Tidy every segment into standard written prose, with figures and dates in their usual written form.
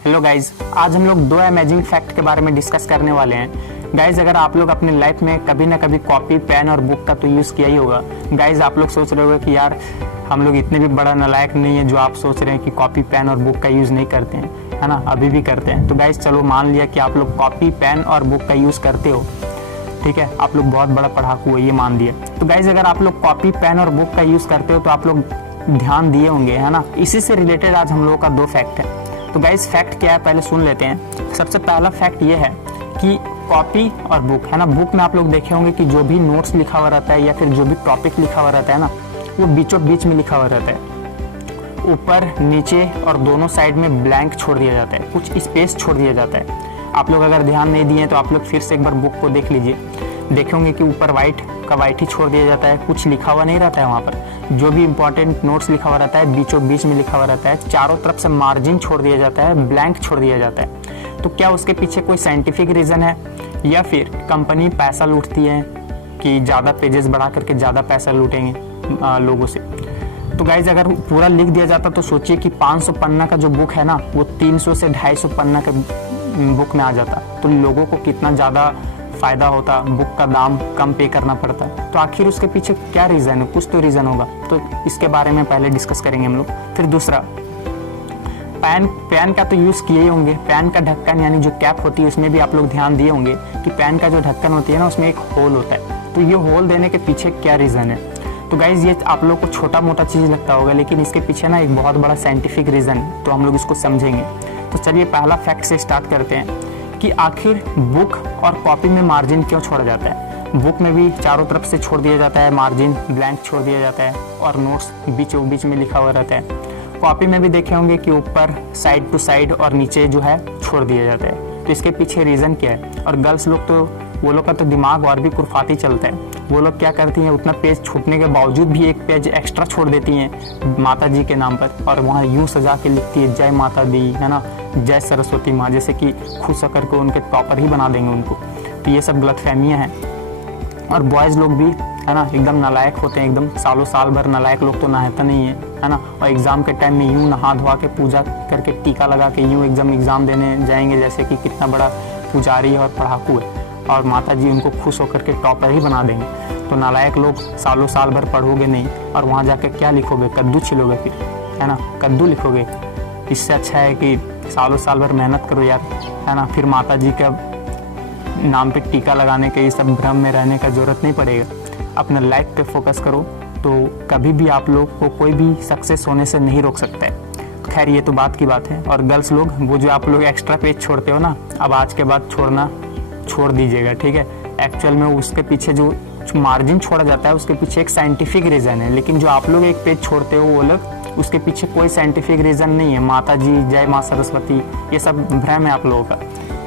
Hello guys, आज हम लोग दो अमेजिंग फैक्ट के बारे में डिस्कस करने वाले हैं। गाइज, अगर आप लोग अपनी लाइफ में कभी ना कभी कॉपी पेन और बुक का तो यूज़ किया ही होगा। गाइज, आप लोग सोच रहे होंगे कि यार हम लोग इतने भी बड़ा नालायक नहीं है जो आप सोच रहे हैं कि कॉपी पेन और बुक का यूज़ नहीं करते हैं, है ना। अभी भी करते हैं। तो गाइज चलो मान लिया कि आप लोग कॉपी पेन और बुक का यूज़ करते हो, ठीक है, आप लोग बहुत बड़ा पढ़ाकू हो, ये मान दिया। तो गाइज अगर आप लोग कॉपी पेन और बुक का यूज़ करते हो तो आप लोग ध्यान दिए होंगे, है ना। इसी से रिलेटेड आज हम लोगों का दो फैक्ट है। तो गाइस फैक्ट क्या है पहले सुन लेते हैं। सबसे पहला फैक्ट ये है कि कॉपी और बुक, है ना, बुक में आप लोग देखे होंगे कि जो भी नोट्स लिखा हुआ रहता है या फिर जो भी टॉपिक लिखा हुआ रहता है ना, वो बीचों बीच में लिखा हुआ रहता है। ऊपर नीचे और दोनों साइड में ब्लैंक छोड़ दिया जाता है, कुछ स्पेस छोड़ दिया जाता है। आप लोग अगर ध्यान नहीं दिए तो आप लोग फिर से एक बार बुक को देख लीजिए, देखेंगे कि ऊपर वाइट का वाइट ही छोड़ दिया जाता है, कुछ लिखा हुआ नहीं रहता है वहाँ पर। जो भी इंपॉर्टेंट नोट्स लिखा हुआ रहता है बीचों बीच में लिखा हुआ रहता है, चारों तरफ से मार्जिन छोड़ दिया जाता है, ब्लैंक छोड़ दिया जाता है। तो क्या उसके पीछे कोई साइंटिफिक रीज़न है या फिर कंपनी पैसा लूटती है कि ज़्यादा पेजेस बढ़ा करके ज़्यादा पैसा लूटेंगे लोगों से। तो गाइज अगर पूरा लिख दिया जाता तो सोचिए कि 500 पन्ना का जो बुक है ना वो 300 से 250 पन्ना के बुक में आ जाता, तो लोगों को कितना ज़्यादा फ़ायदा होता, बुक का दाम कम पे करना पड़ता। तो आखिर उसके पीछे क्या रीज़न है, कुछ तो रीज़न होगा। तो इसके बारे में पहले डिस्कस करेंगे हम लोग। फिर दूसरा, पेन का तो यूज़ किए ही होंगे। पेन का ढक्कन यानी जो कैप होती है उसमें भी आप लोग ध्यान दिए होंगे कि पेन का जो ढक्कन होती है ना उसमें एक होल होता है। तो ये होल देने के पीछे क्या रीज़न है। तो गाइज ये आप लोग को छोटा मोटा चीज़ लगता होगा, लेकिन इसके पीछे ना एक बहुत बड़ा साइंटिफिक रीज़न है, तो हम लोग इसको समझेंगे। तो चलिए पहला फैक्ट से स्टार्ट करते हैं कि आखिर बुक और कॉपी में मार्जिन क्यों छोड़ा जाता है। बुक में भी चारों तरफ से छोड़ दिया जाता है मार्जिन, ब्लैंक छोड़ दिया जाता है और नोट्स बीचों बीच में लिखा हुआ रहता है। कॉपी में भी देखे होंगे कि ऊपर साइड टू साइड और नीचे जो है छोड़ दिया जाता है। तो इसके पीछे रीज़न क्या है। और गर्ल्स लोग तो वो लोग का तो दिमाग और भी खुरफाती चलता है। वो लोग क्या करती हैं, उतना पेज छूटने के बावजूद भी एक पेज एक्स्ट्रा छोड़ देती हैं माता जी के नाम पर, और वहाँ यूँ सजा के लिखती है जय माता दी, है ना, जय सरस्वती माँ, जैसे कि खुश होकर के उनके टॉपर ही बना देंगे उनको। तो ये सब गलतफहमियाँ हैं। और बॉयज़ लोग भी, है ना, एकदम नालायक होते हैं, एकदम साल भर नालायक लोग तो नहाता नहीं है ना। और एग्ज़ाम के टाइम में यूँ नहा धोवा के पूजा करके टीका लगा के यूँ एकदम एग्ज़ाम देने जाएंगे जैसे कि कितना बड़ा पुजारी और पढ़ाकू है, और माता जी उनको खुश होकर के टॉपर ही बना देंगे। तो नालायक लोग साल भर पढ़ोगे नहीं और वहाँ जाके क्या लिखोगे, कद्दू छिलोगे फिर, है ना, कद्दू लिखोगे। इससे अच्छा है कि साल भर मेहनत करो यार, है ना। फिर माता जी का नाम पे टीका लगाने के ये सब भ्रम में रहने का ज़रूरत नहीं पड़ेगा। अपने लाइफ पे फोकस करो तो कभी भी आप लोग को कोई भी सक्सेस होने से नहीं रोक सकता है। खैर ये तो बात की बात है। और गर्ल्स लोग, वो जो आप लोग एक्स्ट्रा पेज छोड़ते हो ना, अब आज के बाद छोड़ना छोड़ दीजिएगा, ठीक है। एक्चुअल में उसके पीछे जो मार्जिन छोड़ा जाता है उसके पीछे एक साइंटिफिक रीज़न है, लेकिन जो आप लोग एक पेज छोड़ते हो वो लोग, उसके पीछे कोई साइंटिफिक रीज़न नहीं है। माता जी, जय माँ सरस्वती, ये सब भ्रम है आप लोगों का।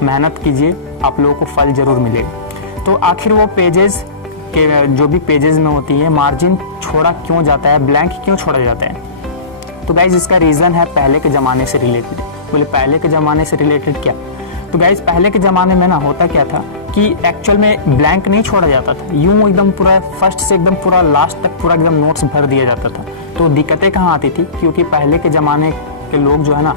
मेहनत कीजिए, आप लोगों को फल जरूर मिलेगा। तो आखिर वो पेजेस के जो भी पेजेस में होती है मार्जिन छोड़ा क्यों जाता है, ब्लैंक क्यों छोड़ा जाता है। तो गाइज इसका रीज़न है पहले के ज़माने से रिलेटेड। बोले पहले के ज़माने से रिलेटेड क्या। तो गाइज पहले के ज़माने में ना होता क्या था कि एक्चुअल में ब्लैंक नहीं छोड़ा जाता था, यूँ एकदम पूरा फर्स्ट से एकदम पूरा लास्ट तक पूरा एकदम नोट्स भर दिया जाता था। तो दिक्कतें कहाँ आती थी, क्योंकि पहले के ज़माने के लोग जो है ना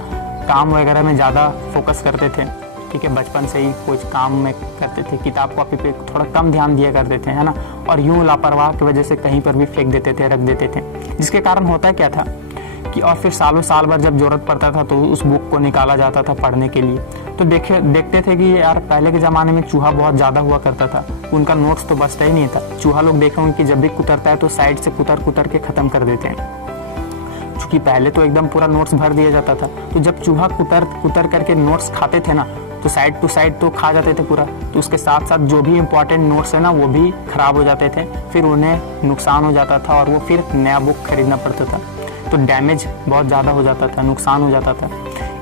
काम वगैरह में ज़्यादा फोकस करते थे, ठीक है, बचपन से ही कुछ काम में करते थे, किताब कॉपी पे थोड़ा कम ध्यान दिया करते थे, है ना। और यूँ लापरवाह की वजह से कहीं पर भी फेंक देते थे, रख देते थे, जिसके कारण होता क्या था कि और फिर साल भर जब जरूरत पड़ता था तो उस बुक को निकाला जाता था पढ़ने के लिए। तो देखते थे कि यार पहले के ज़माने में चूहा बहुत ज़्यादा हुआ करता था, उनका नोट्स तो बचता ही नहीं था। चूहा लोग देखे होंगे कि जब भी कुतरता है तो साइड से कुतर के ख़त्म कर देते हैं, क्योंकि पहले तो एकदम पूरा नोट्स भर दिया जाता था। तो जब चूहा कुतर करके नोट्स खाते थे ना तो साइड टू साइड तो खा जाते थे पूरा, तो उसके साथ साथ जो भी इंपॉर्टेंट नोट्स है ना वो भी ख़राब हो जाते थे, फिर उन्हें नुकसान हो जाता था और वो फिर नया बुक खरीदना पड़ता था। तो डैमेज बहुत ज़्यादा हो जाता था, नुकसान हो जाता था।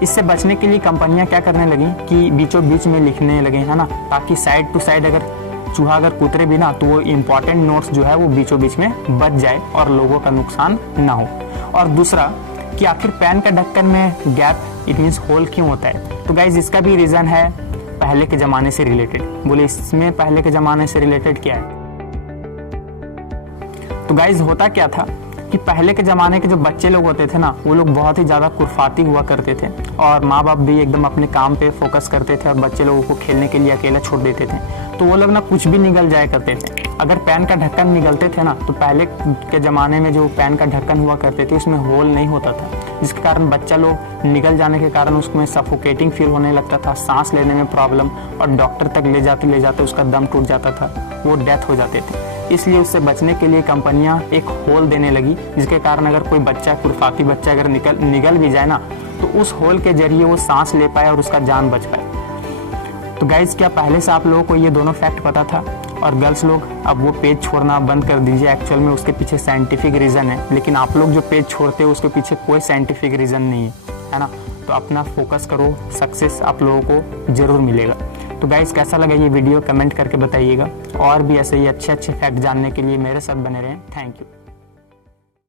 इससे बचने के लिए कंपनियां क्या करने लगी कि बीचों बीच में लिखने लगे, है ना, ताकि साइड टू साइड अगर चूहा अगर कुतरे भी ना तो वो इम्पॉर्टेंट नोट्स जो है वो बीचों बीच में बच जाए और लोगों का नुकसान ना हो। और दूसरा कि आखिर पेन का ढक्कन में गैप, इट मीन्स होल क्यों होता है। तो गाइज इसका भी रीज़न है पहले के ज़माने से रिलेटेड। बोले इसमें पहले के ज़माने से रिलेटेड क्या है। तो गाइज होता क्या था कि पहले के ज़माने के जो बच्चे लोग होते थे ना, वो लोग बहुत ही ज़्यादा कुर्फाती हुआ करते थे और माँ बाप भी एकदम अपने काम पे फोकस करते थे और बच्चे लोगों को खेलने के लिए अकेला छोड़ देते थे। तो वो लोग ना कुछ भी निगल जाया करते थे। अगर पैन का ढक्कन निगलते थे ना, तो पहले के ज़माने में जो पैन का ढक्कन हुआ करते थे उसमें होल नहीं होता था, जिसके कारण बच्चा लोग निगल जाने के कारण उसमें सफोकेटिंग फील होने लगता था, सांस लेने में प्रॉब्लम, और डॉक्टर तक ले जाते उसका दम टूट जाता था, वो डेथ हो जाते थे। इसलिए उससे बचने के लिए कंपनियां एक होल देने लगी, जिसके कारण अगर कोई बच्चा, कुर्फाती बच्चा अगर निगल भी जाए ना, तो उस होल के जरिए वो सांस ले पाए और उसका जान बच पाए। तो गाइज, क्या पहले से आप लोगों को ये दोनों फैक्ट पता था? और गर्ल्स लोग, अब वो पेज छोड़ना बंद कर दीजिए। एक्चुअल में उसके पीछे साइंटिफिक रीज़न है, लेकिन आप लोग जो पेज छोड़ते हो उसके पीछे कोई साइंटिफिक रीज़न नहीं है ना। तो अपना फोकस करो, सक्सेस आप लोगों को ज़रूर मिलेगा। तो गाइस, कैसा लगा ये वीडियो कमेंट करके बताइएगा, और भी ऐसे ही अच्छे फैक्ट जानने के लिए मेरे साथ बने रहें। Thank you.